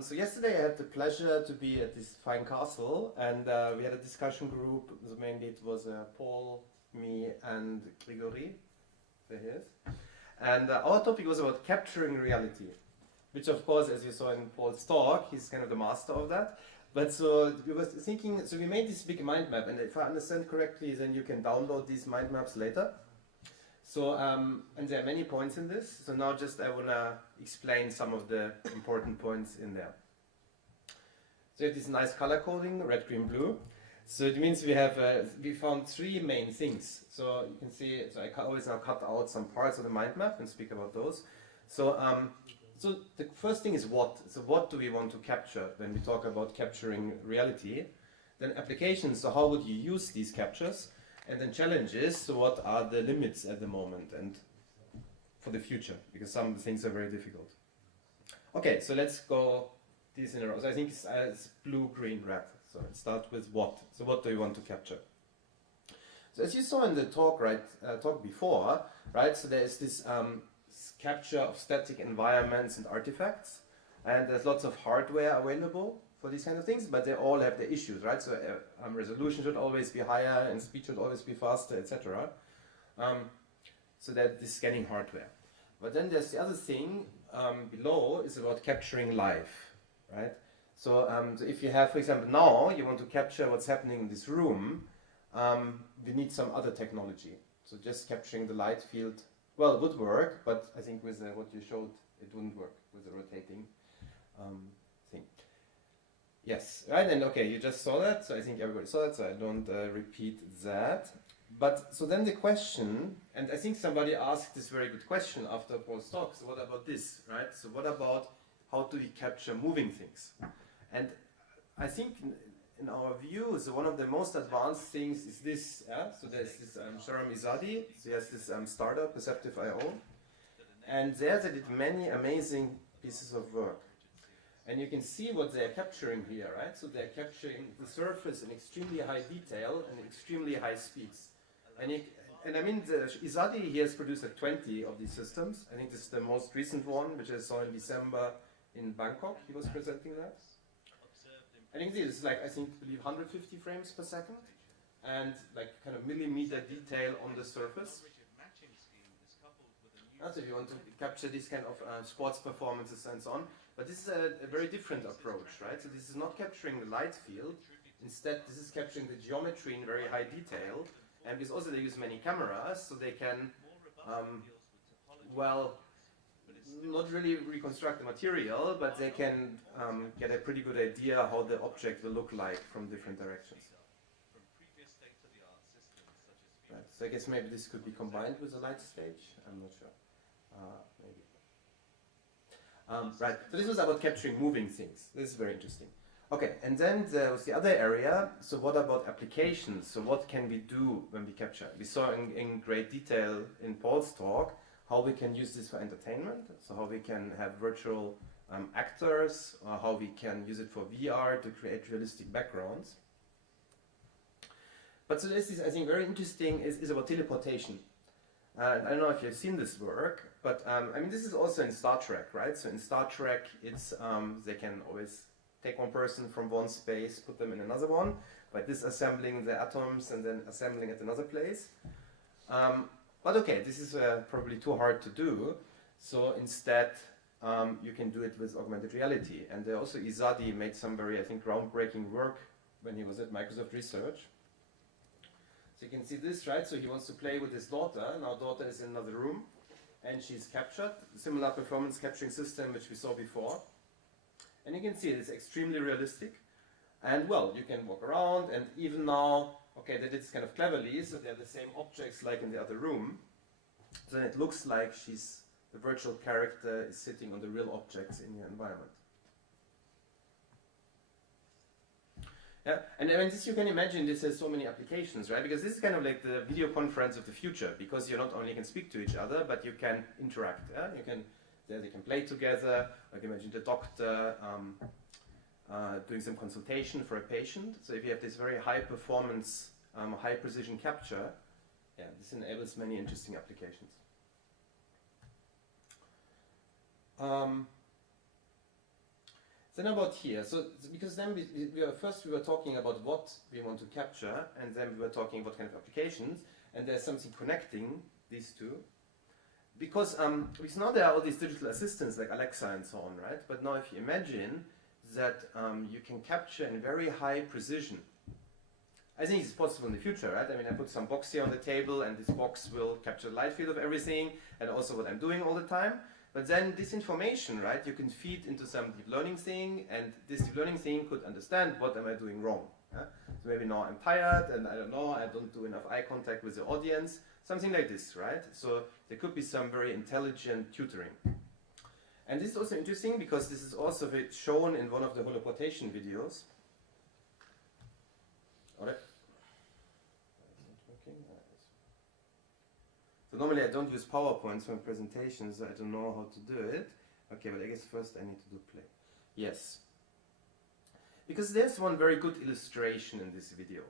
So yesterday I had the pleasure to be at this fine castle, and we had a discussion group. So mainly it was Paul, me, and Grigory. There he is. And our topic was about capturing reality, which of course, as you saw in Paul's talk, he's kind of the master of that. But so we were thinking, so we made this big mind map, and if I understand correctly, then you can download these mind maps later. So, and there are many points in this, so now just I want to explain some of the important points in there. So you have this nice color coding, red, green, blue. So it means we have, we found three main things. So you can see, so I always now cut out some parts of the mind map and speak about those. So, so the first thing is what. So what do we want to capture when we talk about capturing reality? Then applications, so how would you use these captures? And then challenges, so what are the limits at the moment and for the future, because some things are very difficult. Okay, so let's go these in a row. So I think it's blue, green, red. So let's start with what. So what do you want to capture? So as you saw in the talk, talk before, right? So there is this capture of static environments and artifacts, and there's lots of hardware available for these kind of things, but they all have their issues, right? So resolution should always be higher, and speed should always be faster, etc. So that this scanning hardware. But then there's the other thing below is about capturing live, right? So, so if you have, for example, now you want to capture what's happening in this room, we need some other technology. So just capturing the light field, well, it would work, but I think with what you showed, it wouldn't work with the rotating thing. Yes, right, and okay, you just saw that, so I think everybody saw that, so I don't repeat that. But, so then the question, and I think somebody asked this very good question after Paul's talk, so what about this, right? So what about how do we capture moving things? And I think in our view, so one of the most advanced things is this, yeah? So there's this Sharam Izadi, so he has this startup, Perceptive.io, and there they did many amazing pieces of work. And you can see what they're capturing here, right? So they're capturing the surface in extremely high detail and extremely high speeds. And I mean, Izadi, he has produced 20 of these systems. I think this is the most recent one, which I saw in December in Bangkok. He was presenting that. I think this is like, I believe 150 frames per second, and like kind of millimeter detail on the surface. So if you want to capture these kind of sports performances and so on. But this is a very different approach, right? So this is not capturing the light field. Instead, this is capturing the geometry in very high detail. And because also they use many cameras, so they can, well, not really reconstruct the material, but they can get a pretty good idea how the object will look like from different directions. Right. So I guess maybe this could be combined with a light stage. I'm not sure. Maybe. Right, so this was about capturing moving things. This is very interesting. Okay, and then there was the other area. So what about applications? So what can we do when we capture? We saw in great detail in Paul's talk how we can use this for entertainment. So how we can have virtual actors, or how we can use it for VR to create realistic backgrounds. But so this is, I think, very interesting is about teleportation. I don't know if you've seen this work, but I mean, this is also in Star Trek, right? So in Star Trek, it's they can always take one person from one space, put them in another one, by disassembling the atoms and then assembling at another place. But okay, this is probably too hard to do. So instead, you can do it with augmented reality. And also Izadi made some very, I think, groundbreaking work when he was at Microsoft Research. So you can see this, right? So he wants to play with his daughter. Now daughter is in another room, and she's captured. Similar performance capturing system which we saw before. And you can see it's extremely realistic. And well, you can walk around, and even now, okay, they did this kind of cleverly, so they're the same objects like in the other room. So then it looks like the virtual character is sitting on the real objects in your environment. Yeah, and I mean, this you can imagine, this has so many applications, right? Because this is kind of like the video conference of the future, because you not only can speak to each other, but you can interact. Yeah? They can play together. Like imagine the doctor doing some consultation for a patient. So if you have this very high performance, high precision capture, yeah, this enables many interesting applications. Then about here, so because then first we were talking about what we want to capture, and then we were talking about kind of applications, and there's something connecting these two. Because now there are all these digital assistants like Alexa and so on, right? But now if you imagine that you can capture in very high precision, I think it's possible in the future, right? I mean, I put some box here on the table, and this box will capture the light field of everything, and also what I'm doing all the time. But then this information, right, you can feed into some deep learning thing, and this deep learning thing could understand what am I doing wrong. Yeah? So maybe now I'm tired, and I don't know, I don't do enough eye contact with the audience, something like this, right? So there could be some very intelligent tutoring. And this is also interesting because this is also shown in one of the holoportation videos. Alright. So normally I don't use PowerPoints for presentations, so I don't know how to do it. Okay, but I guess first I need to do play. Yes. Because there's one very good illustration in this video.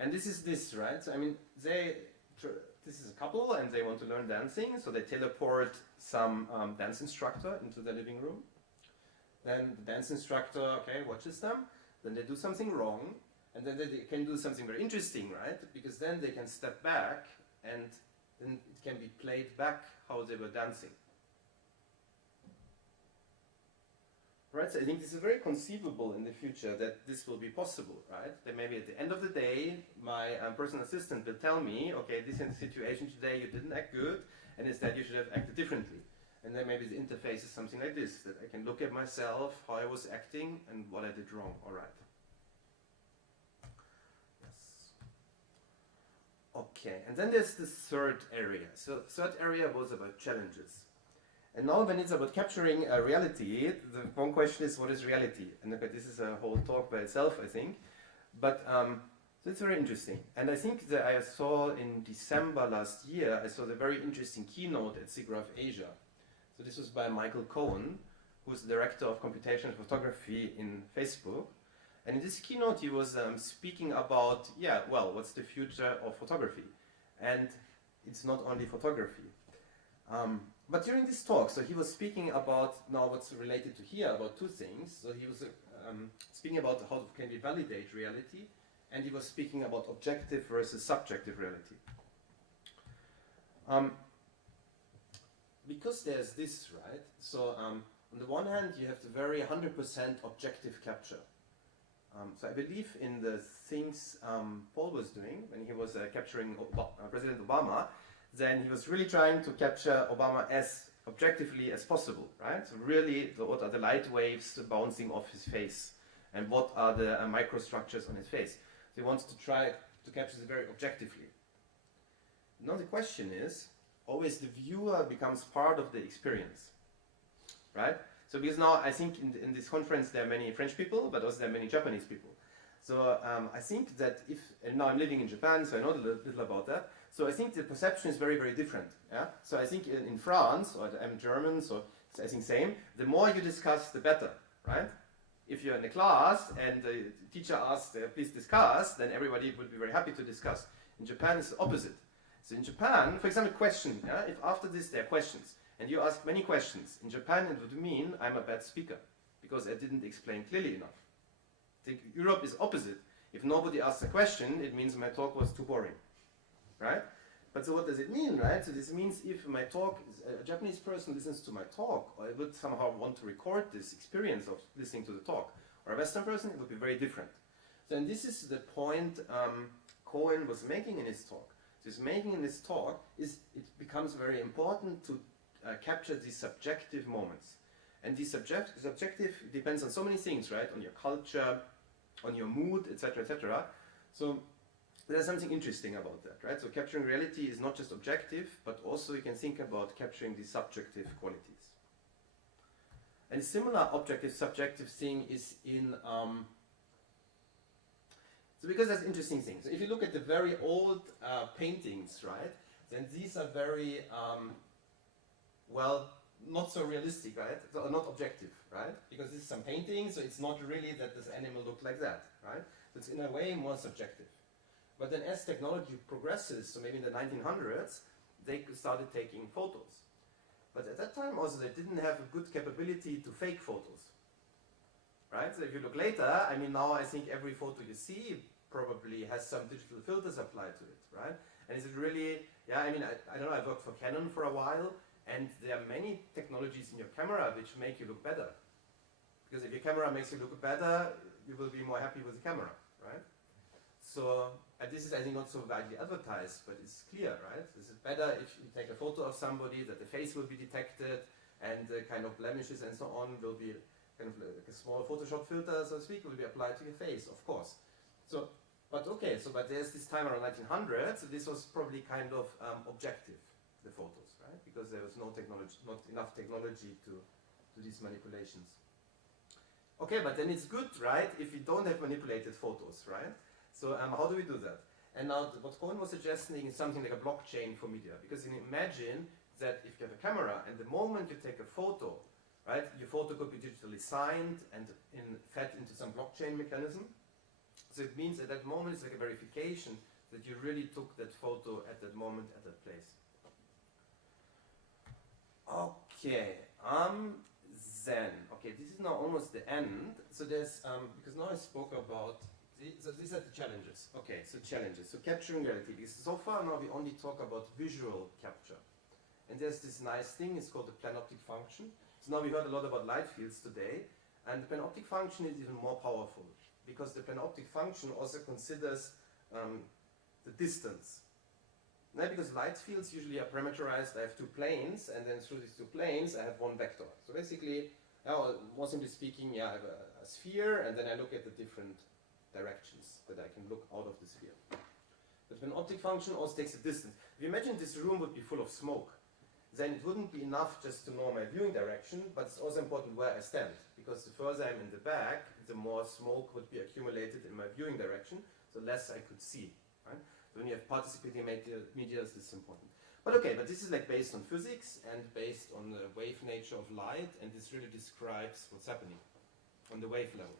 And this is this, right? So, I mean, this is a couple and they want to learn dancing, so they teleport some dance instructor into their living room. Then the dance instructor, okay, watches them, then they do something wrong, and then they can do something very interesting, right? Because then they can step back and then it can be played back how they were dancing. Right, so I think this is very conceivable in the future that this will be possible, right? That maybe at the end of the day, my personal assistant will tell me, okay, this is the situation today, you didn't act good, and instead you should have acted differently. And then maybe the interface is something like this, that I can look at myself, how I was acting, and what I did wrong, all right. Okay, and then there's the third area. So third area was about challenges. And now when it's about capturing reality, the one question is, what is reality? And okay, this is a whole talk by itself, I think. But so it's very interesting. And I think that I saw in December last year, I saw the very interesting keynote at SIGGRAPH Asia. So this was by Michael Cohen, who's the director of computational photography in Facebook. And in this keynote, he was speaking about, yeah, well, what's the future of photography? And it's not only photography. But during this talk, so he was speaking about now what's related to here, about two things. So he was speaking about how can we validate reality, and he was speaking about objective versus subjective reality. Because there's this, right? So on the one hand, you have the very 100% objective capture. So I believe in the things Paul was doing when he was capturing President Obama, then he was really trying to capture Obama as objectively as possible, right? So really, what are the light waves bouncing off his face, and what are the microstructures on his face? So he wants to try to capture this very objectively. Now the question is, always the viewer becomes part of the experience, right? So because now I think in this conference there are many French people, but also there are many Japanese people. So I think that and now I'm living in Japan, so I know a little about that. So I think the perception is very, very different. Yeah? So I think in France, or I'm German, so I think same, the more you discuss, the better, right? If you're in a class and the teacher asks, please discuss, then everybody would be very happy to discuss. In Japan, it's the opposite. So in Japan, for example, question, yeah? If after this there are questions, and you ask many questions, in Japan it would mean I'm a bad speaker, because I didn't explain clearly enough. I think Europe is opposite. If nobody asks a question, it means my talk was too boring, right? But so what does it mean, right? So this means if my talk, a Japanese person listens to my talk, or I would somehow want to record this experience of listening to the talk, or a Western person, it would be very different. So and this is the point Cohen was making in his talk. So he's making in his talk is it becomes very important to capture these subjective moments. And this subjective depends on so many things, right? On your culture, on your mood, etc., etc. So there's something interesting about that, right? So capturing reality is not just objective, but also you can think about capturing the subjective qualities. And a similar objective-subjective thing is in so because there's interesting things. So if you look at the very old paintings, right, then these are very well, not so realistic, right? So not objective, right? Because this is some painting, so it's not really that this animal looked like that, right? So it's in a way more subjective. But then as technology progresses, so maybe in the 1900s, they started taking photos. But at that time also they didn't have a good capability to fake photos. right? So if you look later, I mean, now I think every photo you see probably has some digital filters applied to it, right? And is it really, yeah, I mean, I don't know, I've worked for Canon for a while, and there are many technologies in your camera which make you look better. Because if your camera makes you look better, you will be more happy with the camera, right? So, and this is, I think, not so widely advertised, but it's clear, right? This is better if you take a photo of somebody, that the face will be detected, and the kind of blemishes and so on will be kind of like a small Photoshop filter, so to speak, will be applied to your face, of course. So, but okay, so but there's this time around 1900, so this was probably kind of objective, the photos, right? Because there was no technology, not enough technology to do these manipulations. Okay, but then it's good, right, if we don't have manipulated photos, right? So how do we do that? And now what Cohen was suggesting is something like a blockchain for media, because you can imagine that if you have a camera and the moment you take a photo, right, your photo could be digitally signed and fed into some blockchain mechanism. So it means at that moment it's like a verification that you really took that photo at that moment, at that place. Okay, then, okay, this is now almost the end. So there's, because now I spoke about, so these are the challenges. Okay, so challenges. So capturing reality, because so far now we only talk about visual capture. And there's this nice thing, it's called the panoptic function. So now we heard a lot about light fields today, and the panoptic function is even more powerful, because the panoptic function also considers the distance. Now, because light fields usually are parameterized, I have two planes, and then through these two planes I have one vector. So basically, more simply speaking, yeah, I have a sphere, and then I look at the different directions that I can look out of the sphere. But the panoptic function also takes a distance. If you imagine this room would be full of smoke, then it wouldn't be enough just to know my viewing direction, but it's also important where I stand, because the further I'm in the back, the more smoke would be accumulated in my viewing direction, the less I could see, right? So when you have participating media, this is important. But okay, but this is like based on physics and based on the wave nature of light, and this really describes what's happening on the wave level.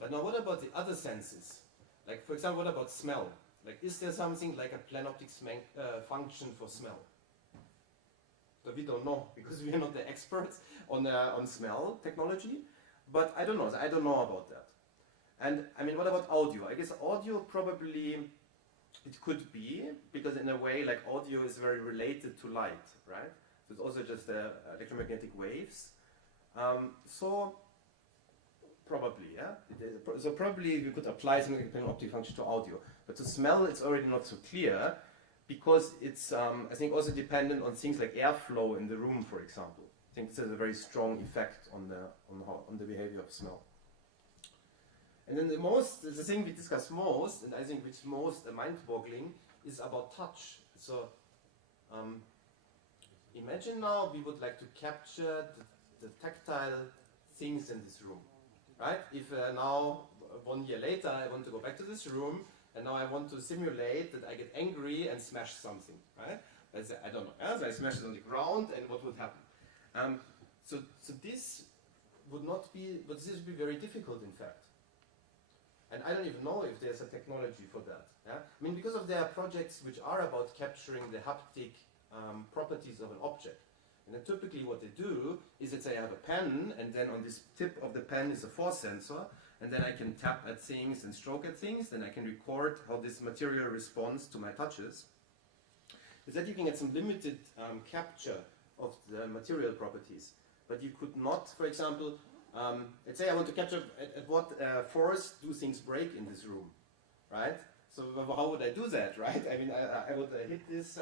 But now what about the other senses? Like, for example, what about smell? Like, is there something like a panoptic function for smell? So we don't know, because we are not the experts on smell technology, but I don't know about that. And I mean, what about audio? I guess audio probably, it could be, because in a way, like audio is very related to light, right? So it's also just electromagnetic waves. So probably, yeah? So probably we could apply something like a panoptic function to audio. But to smell, it's already not so clear, because it's, I think, also dependent on things like airflow in the room, for example. I think this has a very strong effect on the behavior of smell. And then the thing we discuss most, and I think which is most mind-boggling, is about touch. So imagine now we would like to capture the tactile things in this room, right? If now, 1 year later, I want to go back to this room, and now I want to simulate that I get angry and smash something, right? I don't know. So I smash it on the ground, and what would happen? So this would not be, but this would be very difficult, in fact. And I don't even know if there's a technology for that. Yeah? I mean, because there are projects which are about capturing the haptic properties of an object. And then typically what they do is that I have a pen, and then on this tip of the pen is a force sensor, and then I can tap at things and stroke at things, then I can record how this material responds to my touches. Is that you can get some limited capture of the material properties. But you could not, for example, let's say I want to capture at what force do things break in this room, right? So how would I do that, right? I mean, I would hit this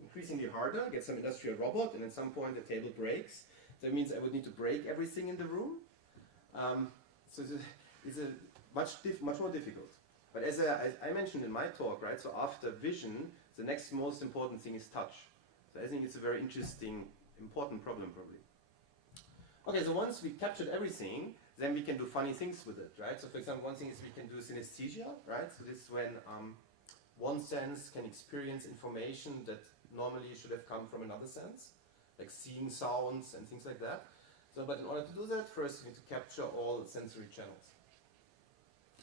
increasingly harder, get some industrial robot, and at some point the table breaks. That means I would need to break everything in the room. So it's a much more difficult. But as I mentioned in my talk, right, so after vision, the next most important thing is touch. So I think it's a very interesting, important problem probably. Okay, so once we captured everything, then we can do funny things with it, right? So for example, one thing is we can do synesthesia, right? So this is when one sense can experience information that normally should have come from another sense, like seeing sounds and things like that. So, but in order to do that, first we need to capture all the sensory channels.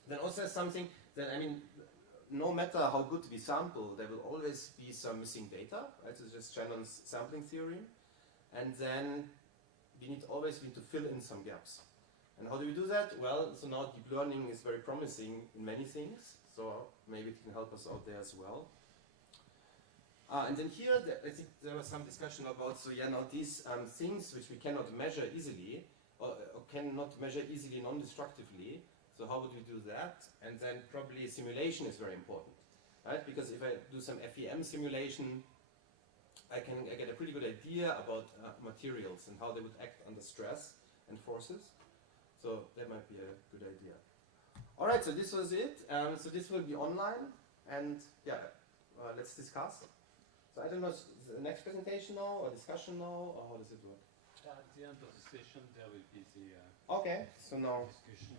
Then also there's something that, I mean, no matter how good we sample, there will always be some missing data, right? So it's just Shannon's sampling theorem. And then we need to fill in some gaps. And how do we do that? Well, so now deep learning is very promising in many things, so maybe it can help us out there as well. And then here, I think there was some discussion about, so yeah, now these things which we cannot measure easily, or cannot measure easily non-destructively, so how would we do that? And then probably simulation is very important, right? Because if I do some FEM simulation, I get a pretty good idea about materials and how they would act under stress and forces. So that might be a good idea. All right, so this was it. So this will be online, and yeah, let's discuss. So I don't know, the next presentation now, or discussion now, or how does it work? At the end of the session, there will be the Okay, so now discussion.